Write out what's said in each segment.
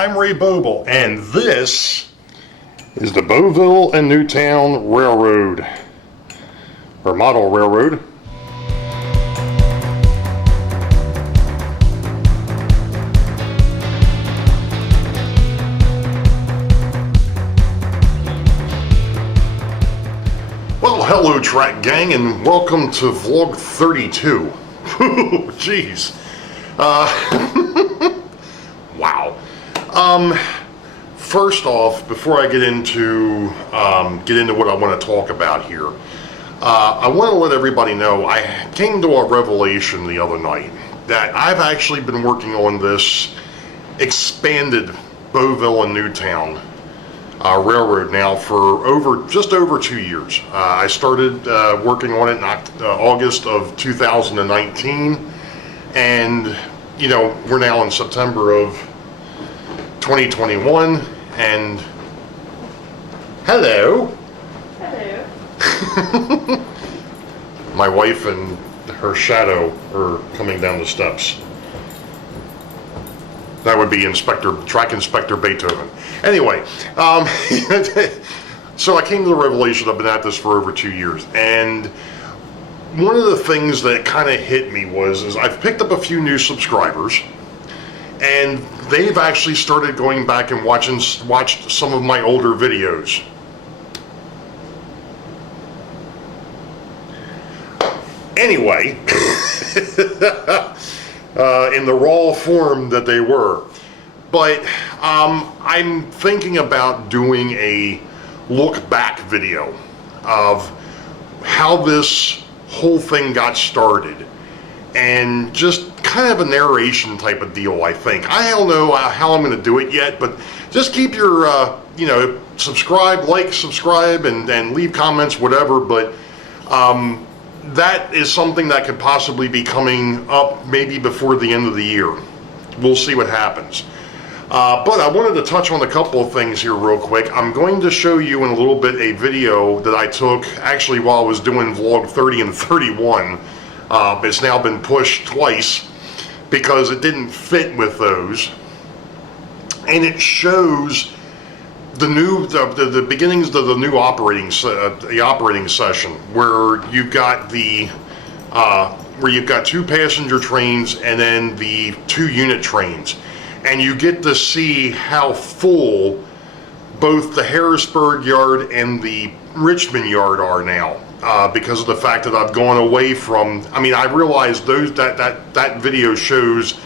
I'm Ray Boeville, and this is the Boeville and Newtown Railroad, or model railroad. Well, hello track gang, and welcome to vlog 32. Jeez. Wow. First off, before I get into what I want to talk about here, I want to let everybody know I came to a revelation the other night that I've actually been working on this expanded Boeville and Newtown railroad now for just over 2 years. I started working on it in August of 2019, and you know, we're now in September of 2021, and hello. Hello. My wife and her shadow are coming down the steps. That would be Track Inspector Beethoven. Anyway, so I came to the revelation I've been at this for over 2 years, and one of the things that kind of hit me is I've picked up a few new subscribers, and they've actually started going back and watched some of my older videos. Anyway, in the raw form that they were. But I'm thinking about doing a look back video of how this whole thing got started, and just kind of a narration type of deal. I think I don't know how I'm going to do it yet, but just keep your subscribe, and leave comments, whatever. But that is something that could possibly be coming up maybe before the end of the year. We'll see what happens. But I wanted to touch on a couple of things here real quick. I'm going to show you in a little bit a video that I took actually while I was doing vlog 30 and 31. It's now been pushed twice because it didn't fit with those. And it shows the beginnings of the new operating session, where you've got two passenger trains and then the 2 unit trains. And you get to see how full both the Harrisburg yard and the Richmond yard are now, because of the fact that I've gone away from, I realize that video shows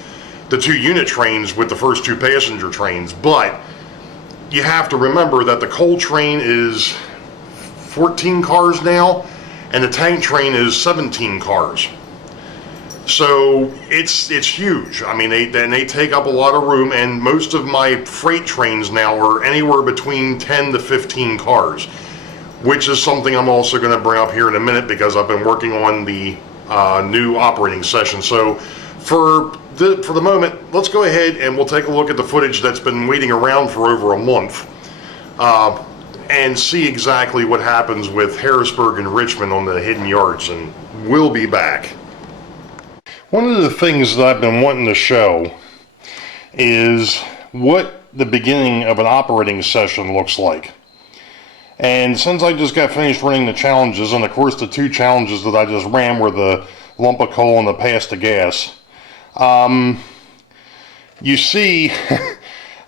the 2 unit trains with the first 2 passenger trains, but you have to remember that the coal train is 14 cars now, and the tank train is 17 cars. So it's huge. They take up a lot of room, and most of my freight trains now are anywhere between 10 to 15 cars, which is something I'm also going to bring up here in a minute because I've been working on the new operating session. So for the moment, let's go ahead and we'll take a look at the footage that's been waiting around for over a month, and see exactly what happens with Harrisburg and Richmond on the hidden yards, and we'll be back. One of the things that I've been wanting to show is what the beginning of an operating session looks like. And since I just got finished running the challenges, and of course the 2 challenges that I just ran were the lump of coal and the pass to gas, you see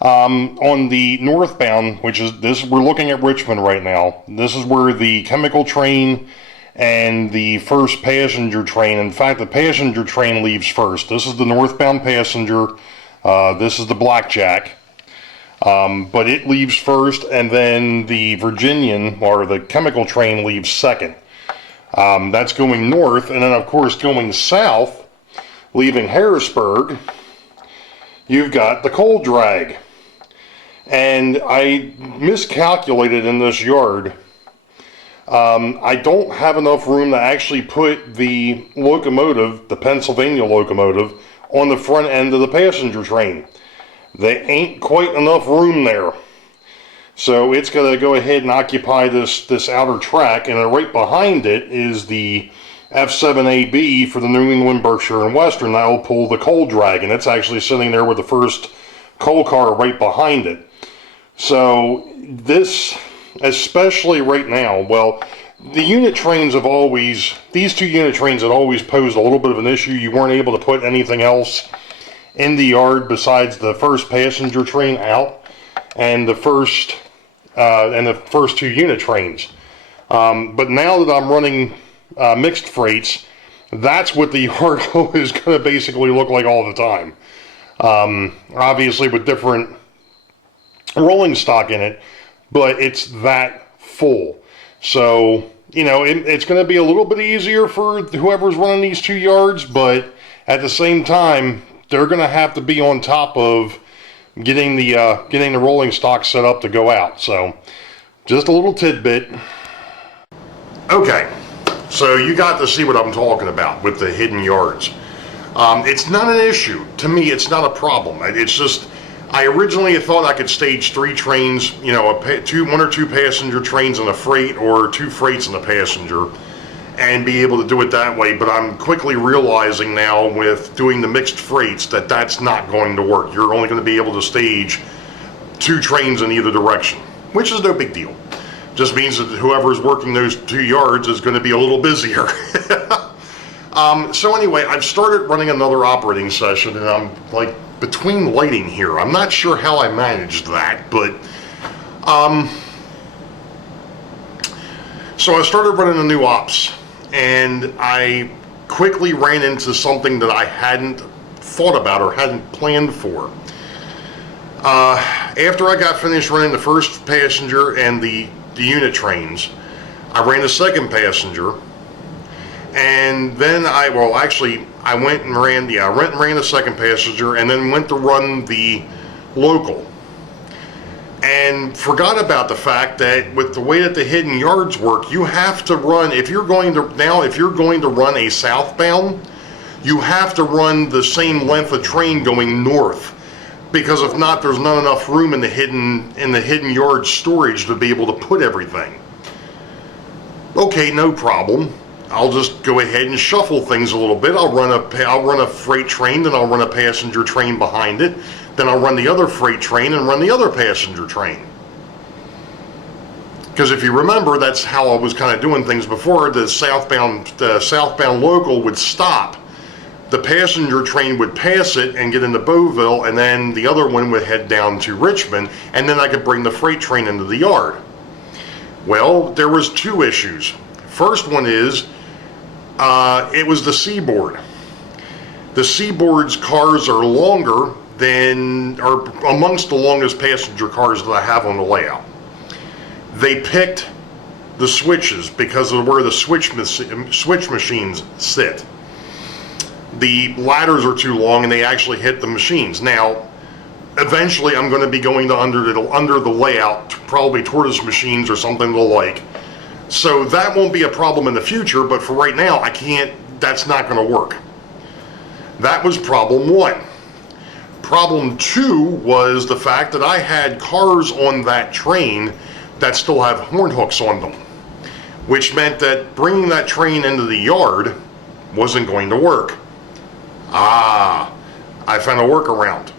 on the northbound, which is this, we're looking at Richmond right now. This is where the chemical train and the first passenger train, in fact the passenger train leaves first. This is the northbound passenger, this is the blackjack, but it leaves first, and then the Virginian, or the chemical train, leaves second. That's going north, and then of course going south, leaving Harrisburg, you've got the coal drag. And I miscalculated in this yard. I don't have enough room to actually put the locomotive, the Pennsylvania locomotive, on the front end of the passenger train. There ain't quite enough room there. So it's going to go ahead and occupy this outer track, and right behind it is the F7AB for the New England, Berkshire, and Western. That will pull the coal drag, and it's actually sitting there with the first coal car right behind it. So this, especially right now, well, the unit trains have always, these two unit trains had always posed a little bit of an issue. You weren't able to put anything else in the yard besides the first passenger train out and the first two unit trains. But now that I'm running mixed freights, that's what the yard is going to basically look like all the time. Obviously with different rolling stock in it, but it's that full. So, you know, it's going to be a little bit easier for whoever's running these two yards, but at the same time, they're going to have to be on top of getting the rolling stock set up to go out. So, just a little tidbit. Okay, so you got to see what I'm talking about with the hidden yards. It's not an issue. To me, it's not a problem. It's just, I originally thought I could stage 3 trains, you know, one or two passenger trains and a freight, or 2 freights and a passenger, and be able to do it that way. But I'm quickly realizing now with doing the mixed freights that that's not going to work. You're only going to be able to stage 2 trains in either direction, which is no big deal. Just means that whoever's working those 2 yards is going to be a little busier. So anyway, I've started running another operating session, and I'm like between lighting here. I'm not sure how I managed that, but so I started running a new ops, and I quickly ran into something that I hadn't thought about or hadn't planned for. After I got finished running the first passenger and the unit trains, I ran the second passenger, and then I went and ran the second passenger, and then went to run the local, and forgot about the fact that with the way that the hidden yards work, you have to run, if you're going to run a southbound, you have to run the same length of train going north, because if not, there's not enough room in the hidden yard storage to be able to put everything. Okay, no problem. I'll just go ahead and shuffle things a little bit. I'll run a freight train, then I'll run a passenger train behind it. Then I'll run the other freight train and run the other passenger train. Because if you remember, that's how I was kind of doing things before. The southbound local would stop. The passenger train would pass it and get into Boeville, and then the other one would head down to Richmond, and then I could bring the freight train into the yard. Well, there was 2 issues. First one is, it was the Seaboard. The Seaboard's cars are longer are amongst the longest passenger cars that I have on the layout. They picked the switches because of where the switch machines sit. The ladders are too long, and they actually hit the machines. Now, eventually I'm going to be going to under the layout, probably tortoise machines or something the like. So that won't be a problem in the future, but for right now, that's not going to work. That was problem 1. Problem 2 was the fact that I had cars on that train that still have horn hooks on them, which meant that bringing that train into the yard wasn't going to work. I found a workaround.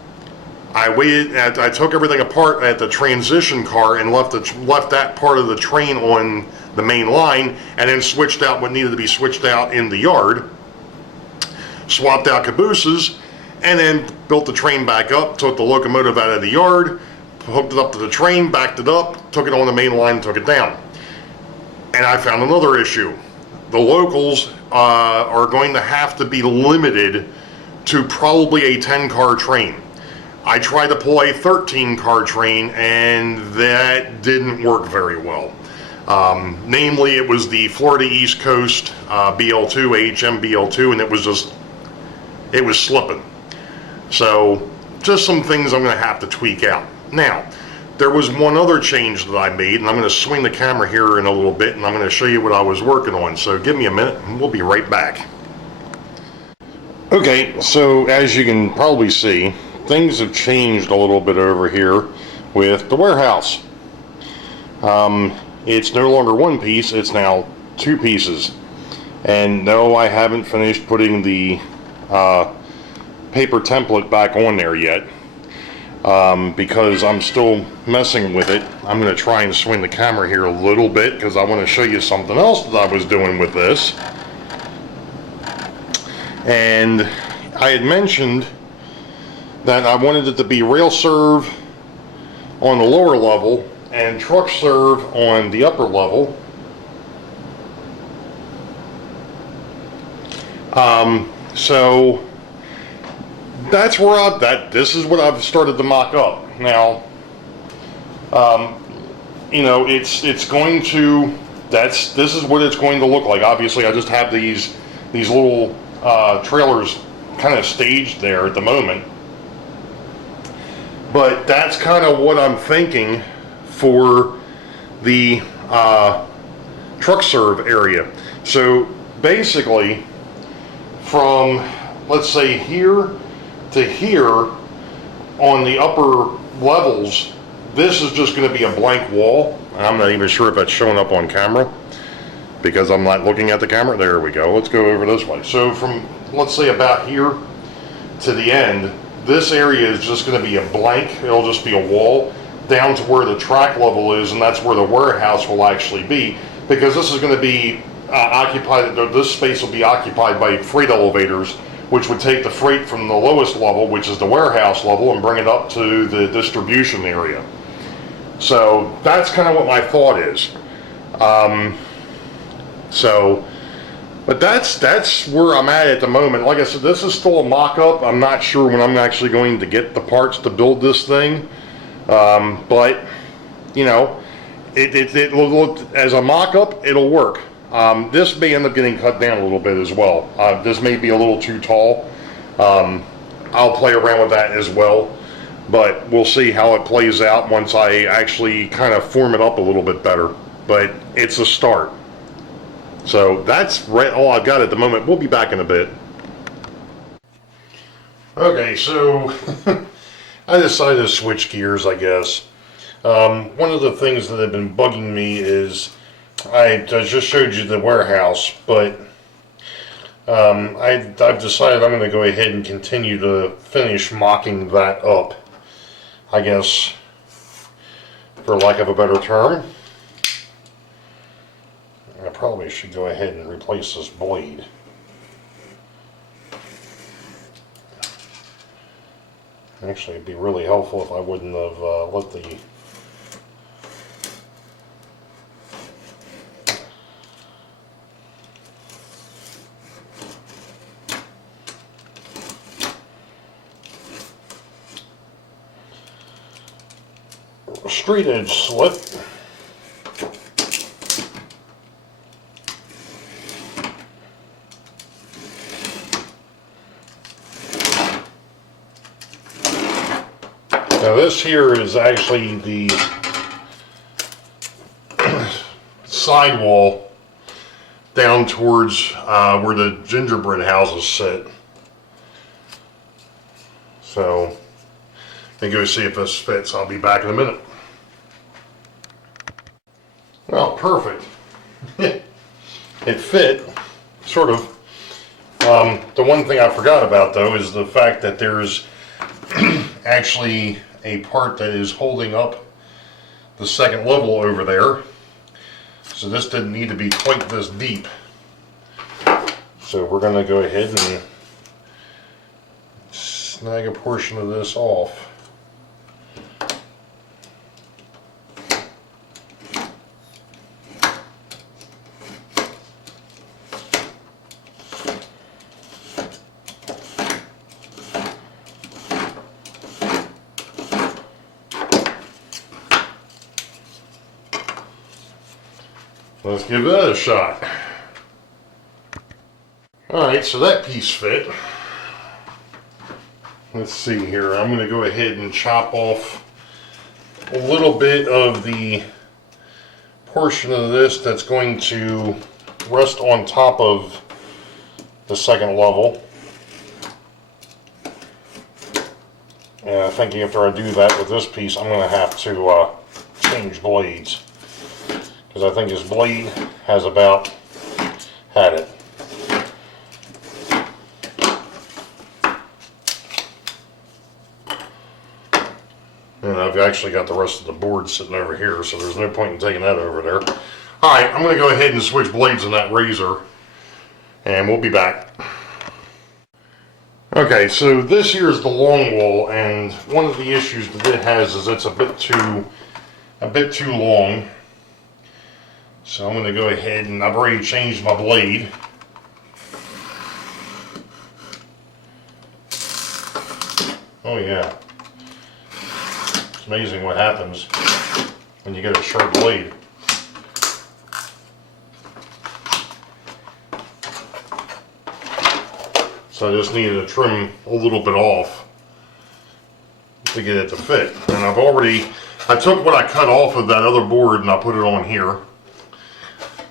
I took everything apart at the transition car and left that part of the train on the main line, and then switched out what needed to be switched out in the yard, swapped out cabooses, and then built the train back up, took the locomotive out of the yard, hooked it up to the train, backed it up, took it on the main line, and took it down. And I found another issue. The locals are going to have to be limited to probably a 10-car train. I tried to pull a 13-car train, and that didn't work very well. Namely, it was the Florida East Coast BL2, AHM BL2, and it was slipping. So, just some things I'm going to have to tweak out. Now, there was one other change that I made, and I'm going to swing the camera here in a little bit, and I'm going to show you what I was working on. So, give me a minute, and we'll be right back. Okay, so as you can probably see, things have changed a little bit over here with the warehouse. It's no longer one piece, it's now 2 pieces. And no, I haven't finished putting the paper template back on there yet. because I'm still messing with it. I'm going to try and swing the camera here a little bit because I want to show you something else that I was doing with this. And I had mentioned that I wanted it to be rail serve on the lower level and truck serve on the upper level. So that's where this is what I've started to mock up. Now, you know, it's going to, this is what it's going to look like. Obviously, I just have these little trailers kind of staged there at the moment. But that's kind of what I'm thinking for the truck serve area. So basically, from, let's say, here to here on the upper levels, this is just going to be a blank wall. And I'm not even sure if that's showing up on camera because I'm not looking at the camera. There we go. Let's go over this way. So from, let's say, about here to the end, this area is just going to be a blank. It'll just be a wall down to where the track level is, and that's where the warehouse will actually be, because this is going to be occupied, this space will be occupied by freight elevators, which would take the freight from the lowest level, which is the warehouse level, and bring it up to the distribution area. So that's kind of what my thought is. But that's where I'm at the moment. Like I said, this is still a mock-up. I'm not sure when I'm actually going to get the parts to build this thing. But, you know, it will look, as a mock-up, it'll work. This may end up getting cut down a little bit as well. This may be a little too tall. I'll play around with that as well. But we'll see how it plays out once I actually kind of form it up a little bit better. But it's a start. So that's all I've got at the moment. We'll be back in a bit. Okay, so I decided to switch gears, I guess. One of the things that have been bugging me is, I just showed you the warehouse, but I've decided I'm going to go ahead and continue to finish mocking that up, I guess, for lack of a better term. I probably should go ahead and replace this blade. Actually, it'd be really helpful if I wouldn't have let the straight edge slip. Now this here is actually the sidewall down towards where the gingerbread houses sit. So let me go see if this fits. I'll be back in a minute. Well, perfect. It fit, sort of. The one thing I forgot about, though, is the fact that there's actually a part that is holding up the second level over there. So this didn't need to be quite this deep. So we're going to go ahead and snag a portion of this off. Let's give that a shot. Alright, so that piece fit. Let's see here. I'm going to go ahead and chop off a little bit of the portion of this that's going to rest on top of the second level. And I think after I do that with this piece, I'm going to have to change blades, because I think his blade has about had it. I've actually got the rest of the board sitting over here, so there's no point in taking that over there. Alright, I'm going to go ahead and switch blades on that razor, and we'll be back. Okay, so this here is the long wall, and one of the issues that it has is it's a bit too long. So I'm going to go ahead, and I've already changed my blade. Oh yeah. It's amazing what happens when you get a sharp blade. So I just needed to trim a little bit off to get it to fit. And I took what I cut off of that other board and I put it on here.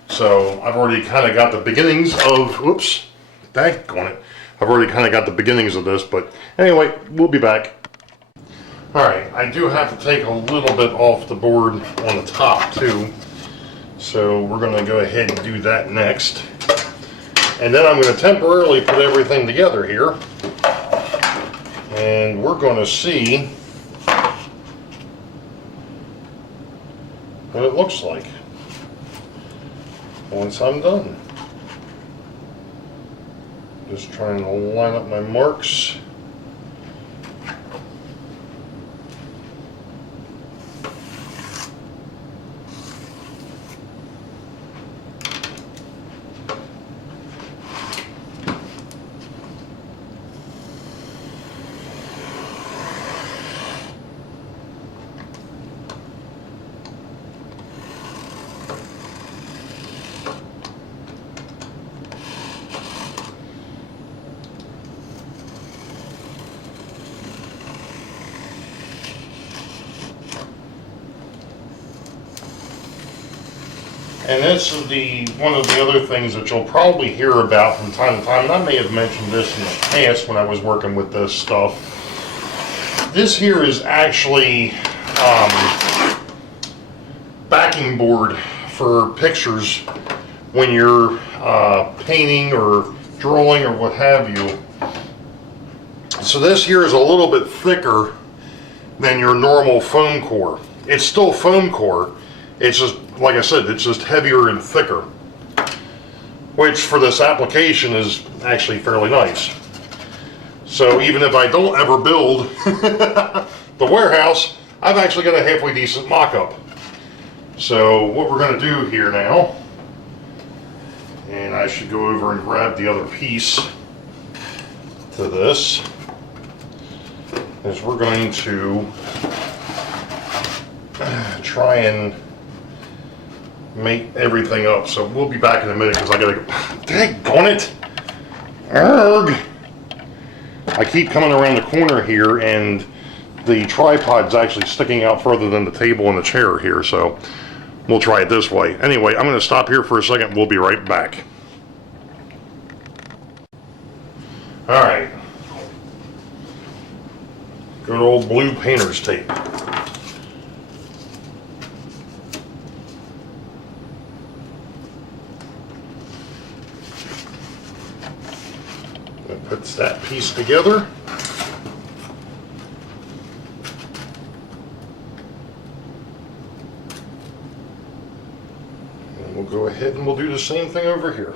So I've already kind of got the beginnings of, whoops, daggone it. I've already kind of got the beginnings of this, but anyway, we'll be back. Alright, I do have to take a little bit off the board on the top too. So we're going to go ahead and do that next. And then I'm going to temporarily put everything together here. And we're going to see what it looks like once I'm done. Just trying to line up my marks. And this is one of the other things that you'll probably hear about from time to time, and I may have mentioned this in the past when I was working with this stuff. This here is actually backing board for pictures when you're painting or drawing or what have you. So this here is a little bit thicker than your normal foam core. It's still foam core, it's just, like I said, it's just heavier and thicker, which for this application is actually fairly nice. So even if I don't ever build the warehouse, I've actually got a halfway decent mock-up. So what we're going to do here now, and I should go over and grab the other piece to this, is we're going to try and make everything up. So we'll be back in a minute because I gotta go. Daggone it! Arrgh! I keep coming around the corner here and the tripod's actually sticking out further than the table and the chair here, so we'll try it this way. Anyway, I'm going to stop here for a second. We'll be right back. Alright. Good old blue painter's tape. That puts that piece together. And we'll go ahead and we'll do the same thing over here.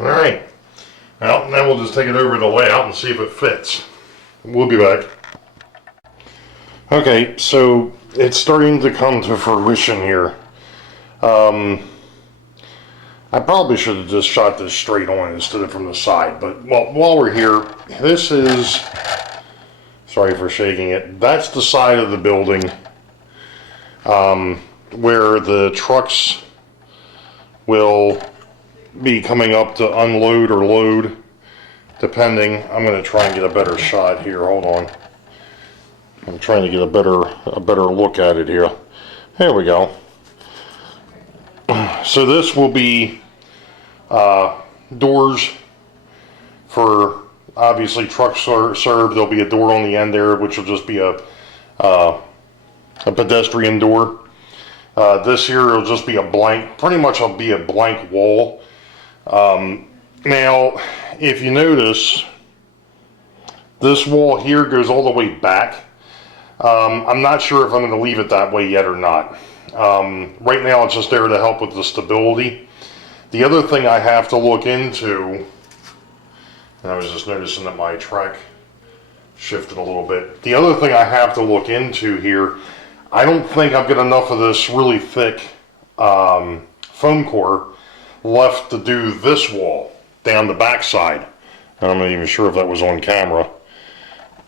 Alright, well, now we'll just take it over to layout and see if it fits. We'll be back. Okay, so it's starting to come to fruition here. I probably should have just shot this straight on instead of from the side, but while we're here, this is, sorry for shaking it, that's the side of the building where the trucks will be coming up to unload or load, depending. I'm going to try and get a better shot here. Hold on. I'm trying to get a better look at it here. There we go. So this will be doors for obviously truck served. There'll be a door on the end there, which will just be a pedestrian door. This here will just be a blank, pretty much will be a blank wall. Now, if you notice, this wall here goes all the way back. I'm not sure if I'm going to leave it that way yet or not. Right now it's just there to help with the stability. The other thing I have to look into, and I was just noticing that my track shifted a little bit. The other thing I have to look into here, I don't think I've got enough of this really thick foam core left to do this wall down the back side. I'm not even sure if that was on camera.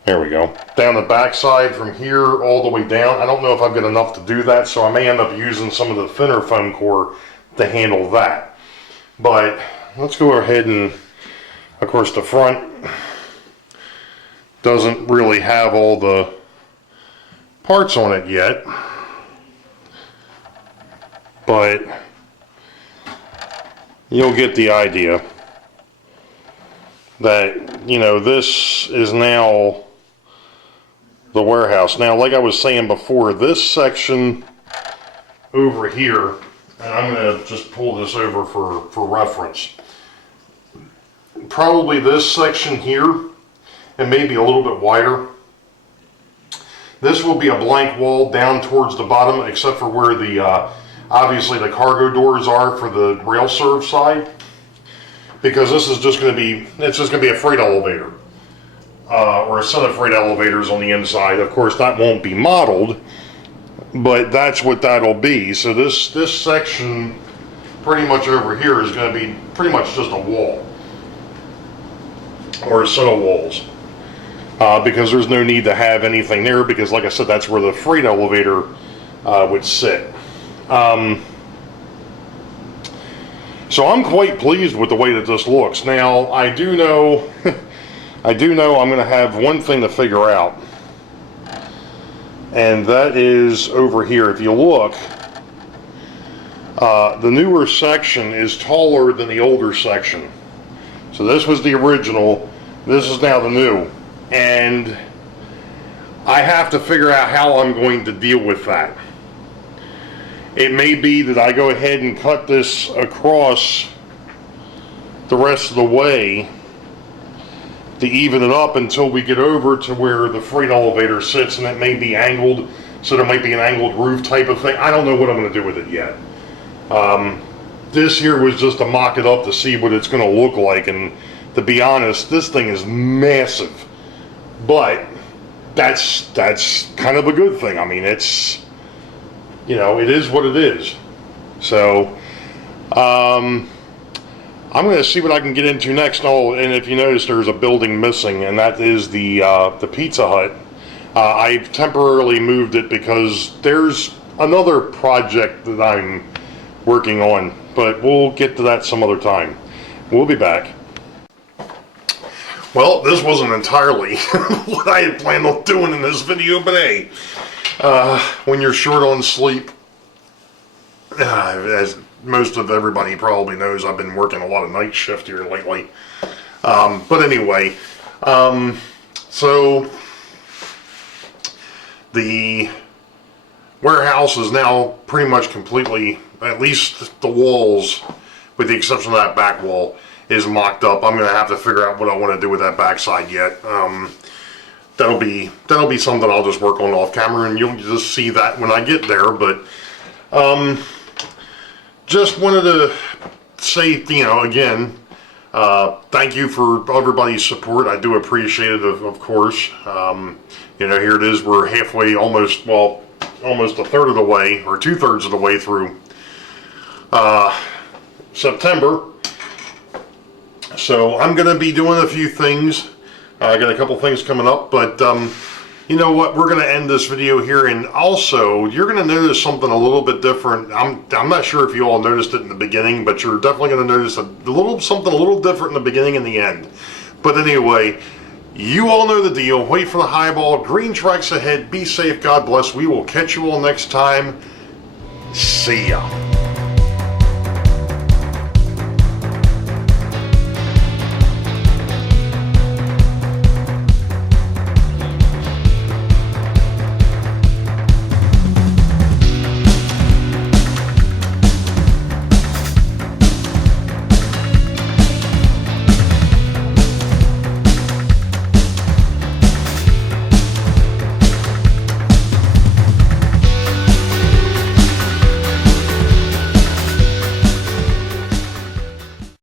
There we go. Down the back side from here all the way down. I don't know if I've got enough to do that, so I may end up using some of the thinner foam core to handle that. But let's go ahead and, of course, the front doesn't really have all the parts on it yet. But you'll get the idea that, you know, this is now the warehouse. Now, like I was saying before, this section over here, and I'm going to just pull this over for reference. Probably this section here, and maybe a little bit wider. This will be a blank wall down towards the bottom, except for where the, obviously the cargo doors are for the rail serve side. Because this is just going to be, it's just going to be a freight elevator. Or a set of freight elevators on the inside. Of course, that won't be modeled, but that's what that'll be. So this section pretty much over here is going to be pretty much just a wall. Or a set of walls. Because there's no need to have anything there, because like I said, that's where the freight elevator would sit. So I'm quite pleased with the way that this looks. Now, I do know I'm going to have one thing to figure out, and that is over here. If you look, the newer section is taller than the older section. So this was the original, this is now the new, and I have to figure out how I'm going to deal with that. It may be that I go ahead and cut this across the rest of the way to even it up until we get over to where the freight elevator sits, and it may be angled, so there might be an angled roof type of thing. I don't know what I'm going to do with it yet. This here was just to mock it up to see what it's going to look like, and to be honest, this thing is massive, but that's kind of a good thing. I mean, it's, you know, it is what it is. So I'm going to see what I can get into next. Oh, and if you notice, there's a building missing, and that is the Pizza Hut. I've temporarily moved it because there's another project that I'm working on, but we'll get to that some other time. We'll be back. Well, this wasn't entirely what I had planned on doing in this video, but hey, when you're short on sleep, as most of everybody probably knows, I've been working a lot of night shift here lately. But anyway, so the warehouse is now pretty much completely, at least the walls, with the exception of that back wall, is mocked up. I'm going to have to figure out what I want to do with that backside yet. That'll be something I'll just work on off camera, and you'll just see that when I get there. But just wanted to say, you know, again, thank you for everybody's support. I do appreciate it, of course. You know, here it is. We're halfway, almost a third of the way, or 2/3 of the way through September. So I'm going to be doing a few things. I got a couple things coming up, but you know what, we're going to end this video here, and also you're going to notice something a little bit different. I'm not sure if you all noticed it in the beginning, but you're definitely going to notice something a little different in the beginning and the end. But anyway, you all know the deal. Wait for the highball. Green tracks ahead. Be safe. God bless. We will catch you all next time. See ya.